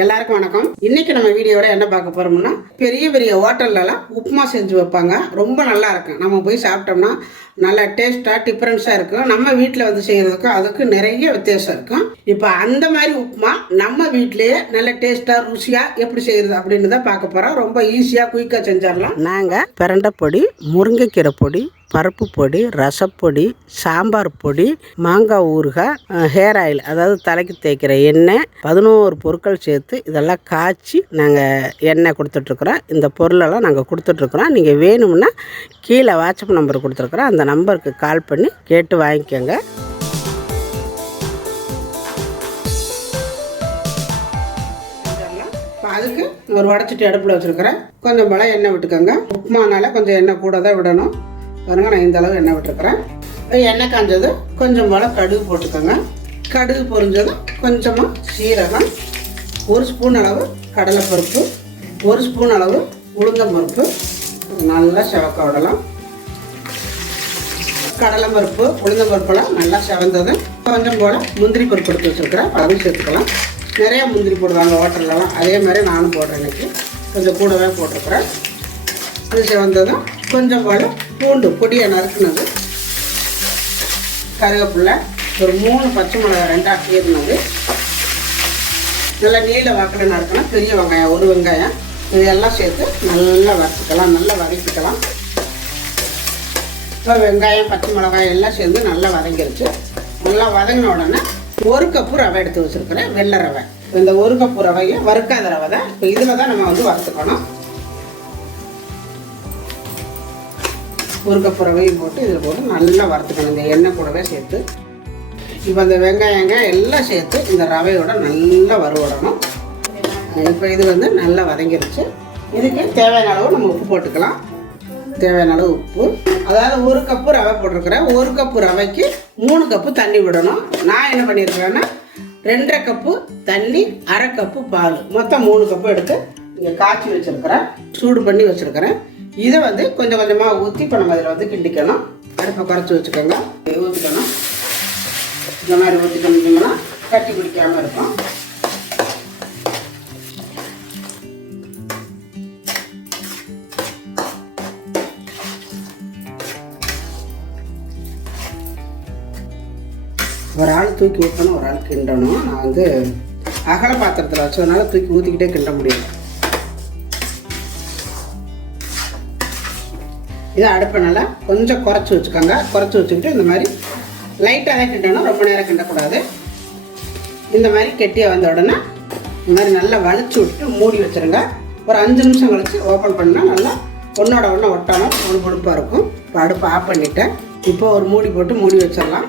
எல்லாருக்கும் வணக்கம். இன்னைக்கு நம்ம வீடியோட என்ன பார்க்க போறோம்னா, பெரிய பெரிய ஹோட்டல்லலாம் உப்புமா செஞ்சு வைப்பாங்க. ரொம்ப நல்லா இருக்கும். நம்ம போய் சாப்பிட்டோம்னா நல்லா டேஸ்ட்டாக டிஃப்ரென்ஸாக இருக்கும். நம்ம வீட்டில் வந்து செய்கிறதுக்கும் அதுக்கு நிறைய வித்தியாசம் இருக்கும். இப்போ அந்த மாதிரி உப்புமா நம்ம வீட்டிலேயே நல்ல டேஸ்ட்டாக ருசியாக எப்படி செய்கிறது அப்படின்னு தான் பார்க்க போகிறோம். ரொம்ப ஈஸியாக குயிக்காக செஞ்சிடலாம். நாங்கள் பிரண்டை பொடி, முருங்கைக்கீரை பொடி, பருப்பு பொடி, ரசப்பொடி, சாம்பார் பொடி, மாங்காய் ஊறுகாய், ஹேர் ஆயில் அதாவது தலைக்கு தேய்க்கிற எண்ணெய், 11 பொருட்கள் சேர்த்து இதெல்லாம் காய்ச்சி நாங்கள் எண்ணெய் கொடுத்துட்ருக்குறோம். இந்த பொருளெல்லாம் நாங்கள் கொடுத்துட்ருக்குறோம். நீங்கள் வேணும்னா கீழே வாட்ஸ்அப் நம்பர் கொடுத்துருக்குறோம். அந்த நம்பருக்கு கால் பண்ணி கேட்டு வாங்கிக்கோங்க. அதுக்கு ஒரு வடைச்சட்டி அடுப்பில் வச்சுருக்கிறேன். கொஞ்சம் போல் எண்ணெய் விட்டுக்கோங்க. உப்புமானால கொஞ்சம் எண்ணெய் கூட தான் விடணும். பாருங்கள், நான் இந்த அளவு எண்ணெய் விட்டுருக்குறேன். எண்ணெய் காஞ்சது கொஞ்சம் போல் கடுகு போட்டுக்கோங்க. கடுகு பொரிஞ்சதும் கொஞ்சமாக சீரகம், 1 ஸ்பூன் அளவு கடலைப்பருப்பு, 1 ஸ்பூன் அளவு உளுந்தம்பருப்பு நல்லா செவக்க விடலாம். கடலைப்பருப்பு உளுந்தம்பருப்புலாம் நல்லா செவந்ததும் கொஞ்சம் போல் முந்திரி பருப்பு எடுத்து வச்சுருக்கிறேன். அதையும் சேர்த்துக்கலாம். நிறையா முந்திரி போடுவாங்க ஹோட்டல்லலாம், அதே மாதிரி நானும் போடுறேன். இன்றைக்கி கொஞ்சம் கூடவே போட்டிருக்கிறேன். அது செவந்ததும் கொஞ்சம் போல் பூண்டு பொடியை நறுக்குனது, கருவேப்பிலை, ஒரு 3 பச்சை மிளகாய் 2ஆக கீறினது, நல்லா நீல வாக்கில் நறுக்கணும். பெரிய வெங்காயம் 1 வெங்காயம், இதெல்லாம் சேர்த்து நல்லா வறுத்துக்கலாம். நல்லா வதக்கிக்கலாம். இப்போ வெங்காயம் பச்சை மிளகாய் எல்லாம் சேர்ந்து நல்லா வதங்கிருச்சு. நல்லா வதங்கின உடனே 1 கப்பு ரவை எடுத்து வச்சுருக்கிறேன், வெள்ளை ரவை. இந்த 1 கப்பு ரவையை வறுக்காத ரவை தான். இப்போ இதில் தான் நம்ம வந்து வறுத்துக்கணும். 1 கப்பு ரவையும் போட்டு இதில் போட்டு நல்லா வறுத்துக்கணும், இந்த எண்ணெய் கூடவே சேர்த்து. இப்போ இந்த வெங்காயங்க எல்லாம் சேர்த்து இந்த ரவையோட நல்லா வறுவிடணும். இப்போ இது வந்து நல்லா வதங்கிருச்சு. இதுக்கு தேவையான அளவு நம்ம உப்பு போட்டுக்கலாம். தேவையான அளவு உப்பு, அதாவது 1 கப்பு ரவை போட்டிருக்கிறேன். 1 கப்பு ரவைக்கு 3 கப்பு தண்ணி விடணும். நான் என்ன பண்ணியிருக்கிறேன்னா 2.5 கப்பு தண்ணி, 1/2 கப்பு பால், மொத்தம் 3 கப்பு எடுத்து இங்கே காய்ச்சி வச்சுருக்கிறேன், சூடு பண்ணி வச்சுருக்கிறேன். இதை வந்து கொஞ்சம் கொஞ்சமாக ஊற்றி இப்போ நம்ம இதில் வந்து கிண்டிக்கணும். அடுப்பை குறைச்சி வச்சுக்கோங்க. ஊற்றிக்கணும். இந்த மாதிரி ஊற்றிக்கணும்னா கட்டி பிடிக்காமல் இருக்கும். ஒரு ஆள் தூக்கி ஊற்றணும், ஒரு ஆள் கிண்டணும். நான் வந்து அகல பாத்திரத்தில் வச்சதுனால தூக்கி ஊற்றிக்கிட்டே கிண்ட முடியும். இதை அடுப்பை நல்லா கொஞ்சம் குறைச்சி வச்சுக்கோங்க. குறைச்சி வச்சுக்கிட்டு இந்த மாதிரி லைட்டாக தான் கிண்டணும், ரொம்ப நேரம் கிண்டக்கூடாது. இந்த மாதிரி கெட்டியாக வந்த உடனே இந்த மாதிரி நல்லா வலிச்சு விட்டு மூடி வச்சுருங்க. ஒரு 5 நிமிஷம் கழிச்சு ஓப்பன் பண்ணால் நல்லா ஒன்றோட ஒன்று ஒட்டாமல் பொடுப்பாக இருக்கும். இப்போ அடுப்பை ஆஃப் பண்ணிவிட்டேன். இப்போ ஒரு மூடி போட்டு மூடி வச்சிடலாம்.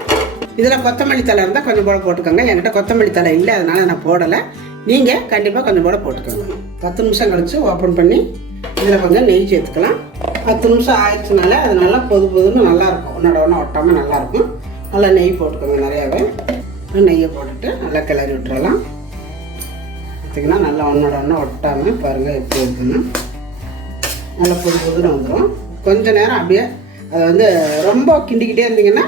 இதில் கொத்தமல்லி தலை இருந்தால் கொஞ்சம் போட போட்டுக்கோங்க. என்கிட்ட கொத்தமல்லி தலை இல்லை, அதனால் நான் போடலை. நீங்கள் கண்டிப்பாக கொஞ்சம் போட போட்டுக்கோங்க. 10 நிமிஷம் கழிச்சு ஓப்பன் பண்ணி இதில் கொஞ்சம் நெய் சேர்த்துக்கலாம். 10 நிமிஷம் ஆயிடுச்சுனால அது நல்லா பொதுன்னு நல்லாயிருக்கும், ஒன்றோட ஒன்று ஒட்டாமல் நல்லாயிருக்கும். நல்லா நெய் போட்டுக்கோங்க நிறையாவே. நெய்யை போட்டுட்டு நல்லா கிளறி விட்டுறலாம். பார்த்திங்கன்னா நல்லா ஒன்றோட ஒன்று ஒட்டாமல் பாருங்கள் எப்படி இருக்குன்னு நல்லா பொதுன்னு வந்துடும். கொஞ்சம் நேரம் அப்படியே அதை வந்து ரொம்ப கிண்டிக்கிட்டே இருந்தீங்கன்னா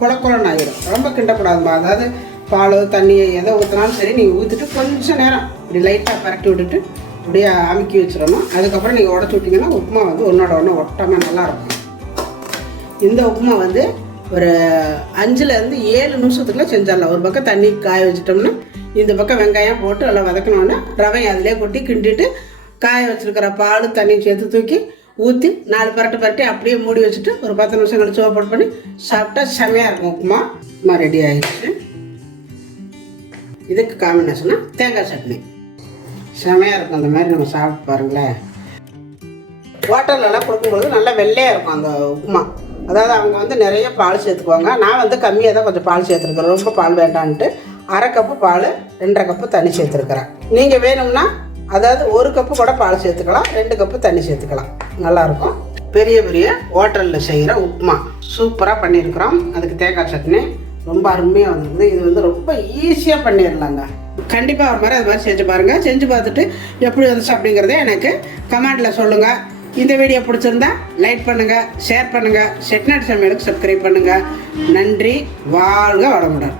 குழக்குழன்னு ஆகிடும். ரொம்ப கிண்டக்கூடாதுமா. அதாவது பால் தண்ணி எதை ஊற்றினாலும் சரி, நீங்கள் ஊற்றிட்டு கொஞ்சம் நேரம் இப்படி லைட்டாக பரட்டி விட்டுட்டு அப்படியே அமுக்கி வச்சிடணும். அதுக்கப்புறம் நீங்கள் உடச்சி விட்டிங்கன்னா உப்புமா வந்து ஒன்றோட ஒன்று ஒட்டாமல் நல்லாயிருக்கும். இந்த உப்புமா வந்து ஒரு 5லேருந்து 7 நிமிஷத்துக்குள்ளே செஞ்சிடலாம். ஒரு பக்கம் தண்ணி காய வச்சிட்டோம்னா இந்த பக்கம் வெங்காயம் போட்டு நல்லா வதக்கணுன்னா ரவையை அதிலே கொட்டி கிண்டிட்டு காய வச்சுருக்கிற பால் தண்ணி சேர்த்து தூக்கி ஊற்றி 4 பரட்டி அப்படியே மூடி வச்சுட்டு ஒரு 10 நிமிஷம் கழிச்சு ஓப்பன் பண்ணி சாப்பிட்டா செமையாக இருக்கும். உப்புமா ரெடி ஆகிடுச்சு. இதுக்கு காம்பினேஷனாக தேங்காய் சட்னி செமையாக இருக்கும். அந்த மாதிரி நம்ம சாப்பிட்டு பாருங்களேன். ஹோட்டல்லலாம் கொடுக்கும்போது நல்லா வெள்ளையாக இருக்கும் அந்த உப்புமா. அதாவது அவங்க வந்து நிறைய பால் சேர்த்துக்குவாங்க. நான் வந்து கம்மியாக தான் கொஞ்சம் பால் சேர்த்துருக்குறேன். ரொம்ப பால் வேண்டான்ட்டு 1/2 கப்பு பால், 2.5 கப்பு தண்ணி சேர்த்துருக்குறேன். நீங்கள் வேணும்னா அதாவது 1 கப்பு கூட பால் சேர்த்துக்கலாம், 2 கப்பு தண்ணி சேர்த்துக்கலாம். நல்லாயிருக்கும். பெரிய பெரிய ஹோட்டலில் செய்கிற உப்புமா சூப்பராக பண்ணியிருக்கிறோம். அதுக்கு தேங்காய் சட்னி ரொம்ப அருமையாக வந்துருக்குது. இது வந்து ரொம்ப ஈஸியாக பண்ணிடலாங்க. கண்டிப்பாக ஒரு மாதிரி அது மாதிரி செஞ்சு பாருங்கள். செஞ்சு பார்த்துட்டு எப்படி வந்துச்சு அப்படிங்கிறத எனக்கு கமெண்டில் சொல்லுங்கள். இந்த வீடியோ பிடிச்சிருந்தா லைக் பண்ணுங்கள், ஷேர் பண்ணுங்கள், செட்டிநாடு சமையலுக்கு சப்ஸ்கிரைப் பண்ணுங்கள். நன்றி. வாழ்க வளமுடன்.